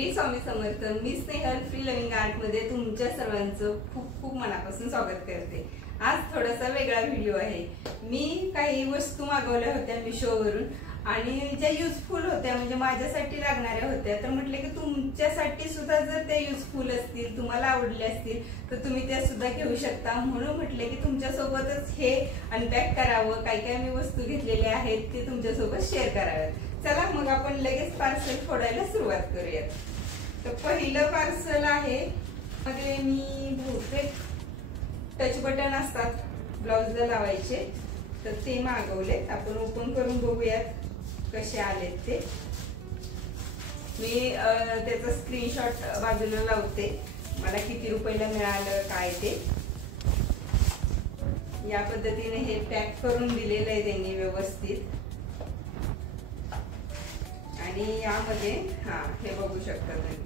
श्री स्वामी समर्थ। मी Snehal free loving art मध्ये तुमच्या सर्वांचं खूप खूप मनापासून स्वागत करते। आज थोडासा वेगळा व्हिडिओ आहे। मी काही वस्तू मागवल्या होत्या मिशोवरून आणि ज्या युजफुल होत्या म्हणजे माझ्यासाठी लागणाऱ्या होत्या, तर म्हटले की तुमच्यासाठी सुद्धा जर त्या युजफुल असतील, तुम्हाला आवडले असतील तर तुम्ही त्या सुद्धा घेऊ शकता। म्हणून म्हटले की तुमच्यासोबतच हे अनपॅक करावं, काय काय मी वस्तू घेतलेल्या आहेत ते तुमच्यासोबत शेअर कराव्यात। चला मग आपण लगेच पार्सल फोडायला सुरुवात करूयात। तर पहिलं पार्सल आहे, मध्ये मी बहुतेक टच बटन असतात ब्लाउजला लावायचे, तर ते मागवले। आपण ओपन करून बघूयात कसे आलेत ते। मी त्याचा स्क्रीनशॉट बाजूला लावते, मला किती रुपयाला मिळालं काय ते। या पद्धतीने हे पॅक करून दिलेलं आहे त्यांनी व्यवस्थित। आणि यामध्ये हे बघू शकता तुम्ही,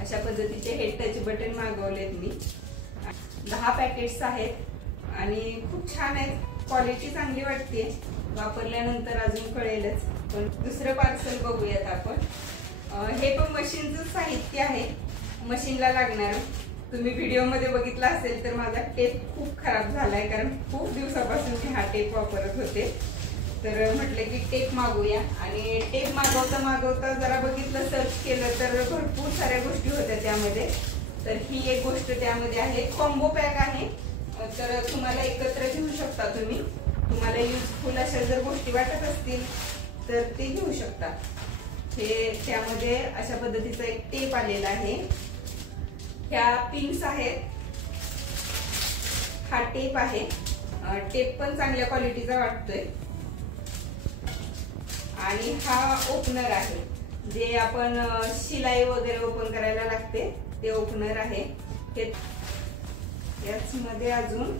अशा पद्धतीचे हे टच बटन मागवलेत मी। 10 पॅकेट्स आहेत आणि खूप छान आहेत, क्वालिटी चांगली वाटते, वापरल्यानंतर अजून कळेलच। पण दुसरं पार्सल बघूयात आपण। हे पण मशीनचं साहित्य आहे, मशीनला लागणार। तुम्ही व्हिडिओ मध्ये बघितला असेल तर माझा टेप खूप खराब झालाय, कारण खूप दिवसापासून मी हा टेप वापरत होते। तर म्हटले की टेप मागूया, आणि टेप मागवता जरा बघितलं, सर्च केलं तर भरपूर साऱ्या गोष्टी होत्या त्यामध्ये। तर ही एक गोष्ट त्यामध्ये आहे, कॉम्बो पॅक आहे। तर तुम्हाला एकत्र घेऊ शकता तुम्ही, तुम्हाला युजफुल अशा जर गोष्टी वाटत असतील तर ते घेऊ शकता। हे त्यामध्ये अशा पद्धतीचा एक टेप आलेला आहे, ह्या पिन्स आहेत, हा टेप आहे। टेप पण चांगल्या क्वालिटीचा वाटतोय। आणि हा ओपनर आहे, जे आपण शिलाई वगैरे ओपन करायला लागते ते ओपनर आहे। याच मध्ये अजून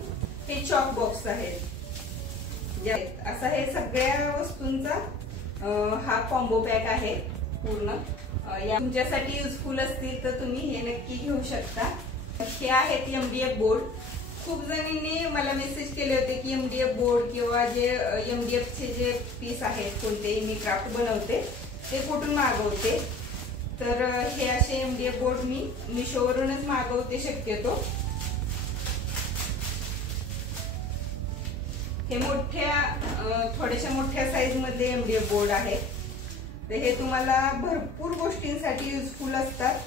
हे चॉक बॉक्स आहेत। असा हे सगळ्या वस्तूंचा हा कॉम्बो पॅक आहे पूर्ण। या तुमच्यासाठी युजफुल असतील तर तुम्ही हे नक्की घेऊ शकता। हे आहेत MDF बोर्ड। खूप जणांनी मला मेसेज केले होते की MDF बोर्ड किंवा जे MDF चे जे पीस आहेत कोणतेही मी क्राफ्ट बनवते ते कुठून मागवते, तर हे असे MDF बोर्ड मी मिशोवरूनच मागवते शक्यतो। हे थोड्याशा मोठ्या साईज मध्ये MDF बोर्ड आहे। तर हे तुम्हाला भरपूर गोष्टींसाठी युजफुल असतात।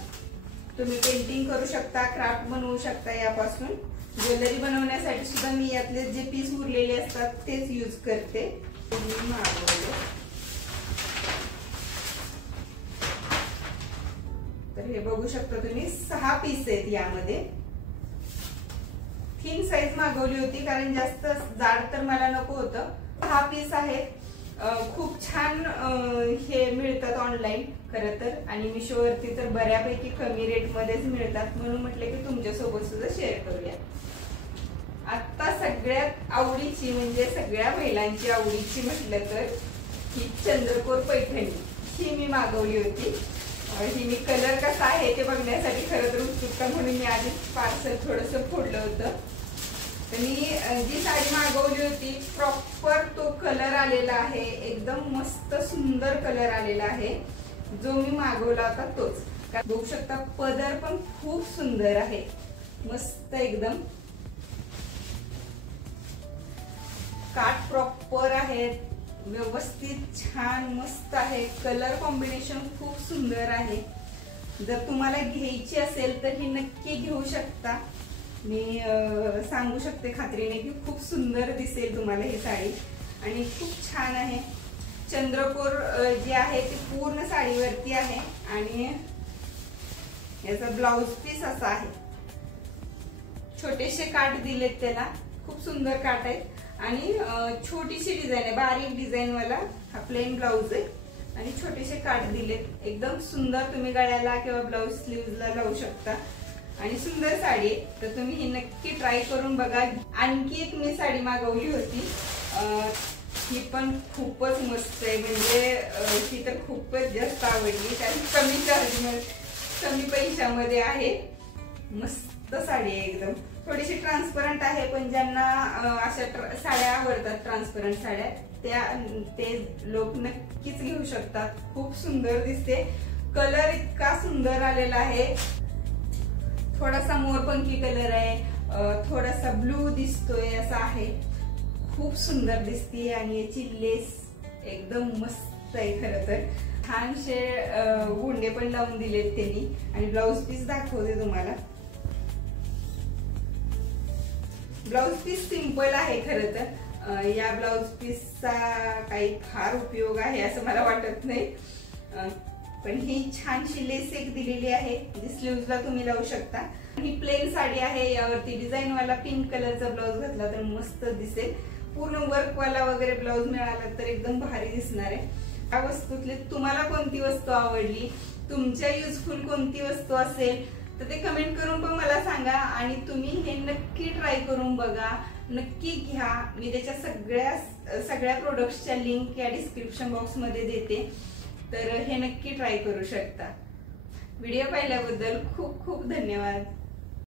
तुम्ही पेंटिंग करू शकता, क्राफ्ट बनवू शकता, यापासून ज्वेलरी बनवण्यासाठी सुद्धा मी यातले जे पीस उरलेले असतात तेच यूज करते। तर हे बघू शकता तुम्ही, 6 पीस आहेत यामध्ये। थिन साईज मागवली होती कारण जास्त जाड तर मला नको होतं। 6 पीस आहेत। खूप छान हे मिळतात ऑनलाईन खरं तर, आणि मिशोवरती तर बऱ्यापैकी कमी रेट मध्येच मिळतात, म्हणून म्हटले की तुमच्यासोबत सुद्धा शेअर करूया। आता सगळ्यात आवडीची म्हणजे सगळ्या महिलांची आवडीची म्हटलं तर ही चंद्रकोर पैठणी, ही मी मागवली होती। ही मी कलर कसा आहे ते बघण्यासाठी खरं तर उत्सुकता म्हणून मी आधी पार्सल थोडंसं फोडलं होतं। तर मी जी साडी मागवली होती प्रॉपर तो कलर आलेला आहे, एकदम मस्त सुंदर कलर आलेला आहे जो मी मागवला होता तोच। बघू शकता पदर पण खूप सुंदर आहे, मस्त एकदम। काठ प्रॉपर आहे, व्यवस्थित छान मस्त आहे। कलर कॉम्बिनेशन खूप सुंदर आहे। जर तुम्हाला घ्यायची असेल तर ही नक्की घेऊ शकता। मी सांगू शकते खात्रीने की खूप सुंदर दिसेल तुम्हाला ही साडी, आणि खूप छान आहे। चंद्रकोर जे आहे ते पूर्ण साडीवरती आहे, आणि याचा ब्लाउज पीस असा आहे। छोटेसे काठ दिलेत त्याला, खूप सुंदर काठ आहेत, आणि छोटीशी डिझाईन आहे, बारीक डिझाईन वाला हा प्लेन ब्लाउज आहे, आणि छोटेसे काठ दिलेत। एकदम सुंदर, तुम्ही गळ्याला किंवा ब्लाउज स्लीव्हजला लावू शकता, आणि सुंदर साडी आहे। तर तुम्ही ही नक्की ट्राय करून बघा। आणखी एक मी साडी मागवली होती, ही पण खूपच मस्त आहे, म्हणजे ही तर खूपच जास्त आवडली, कारण कमी चार्ज कमी पैशामध्ये आहे। मस्त साडी आहे, एकदम थोडीशी ट्रान्सपरंट आहे, पण ज्यांना अशा साड्या आवडतात ट्रान्सपरंट साड्या ते लोक नक्कीच घेऊ शकतात। खूप सुंदर दिसते, कलर इतका सुंदर आलेला आहे. थोडासा मोरपंखी कलर आहे, थोडासा ब्लू दिसतोय असा आहे. खूप सुंदर दिसते आणि याची लेस एकदम मस्त आहे. खरं तर छानशे गोंडे पण लावून दिलेत त्यांनी. आणि ब्लाउज पीस दाखवते तुम्हाला. ब्लाउज पीस सिंपल आहे. खरं तर या ब्लाउज पीसचा काही फार उपयोग आहे असं मला वाटत नाही, पण ही छानशी लेस एक दिलेली आहे जी स्लीव्हजला तुम्ही लावू शकता. ही प्लेन साडी आहे, यावरती डिझाईन वाला पिंक कलरचा ब्लाउज घातला तर मस्त दिसेल. पूर्ण वर्क वाला वगैरे ब्लाउज मिळाला तर एकदम भारी दिसणार आहे. या वस्तूतली तुम्हाला कोणती वस्तू आवडली, तुमच्या युजफुल कोणती वस्तू असेल तर ते कमेंट करून पण मला सांगा. आणि तुम्ही हे नक्की ट्राय करून बघा, नक्की घ्या. मी त्याच्या सगळ्या प्रोडक्ट्सच्या लिंक या डिस्क्रिप्शन बॉक्स मध्ये देते, तर हे नक्की ट्राय करू शकता. व्हिडिओ पाहिल्याबद्दल खूप खूप धन्यवाद.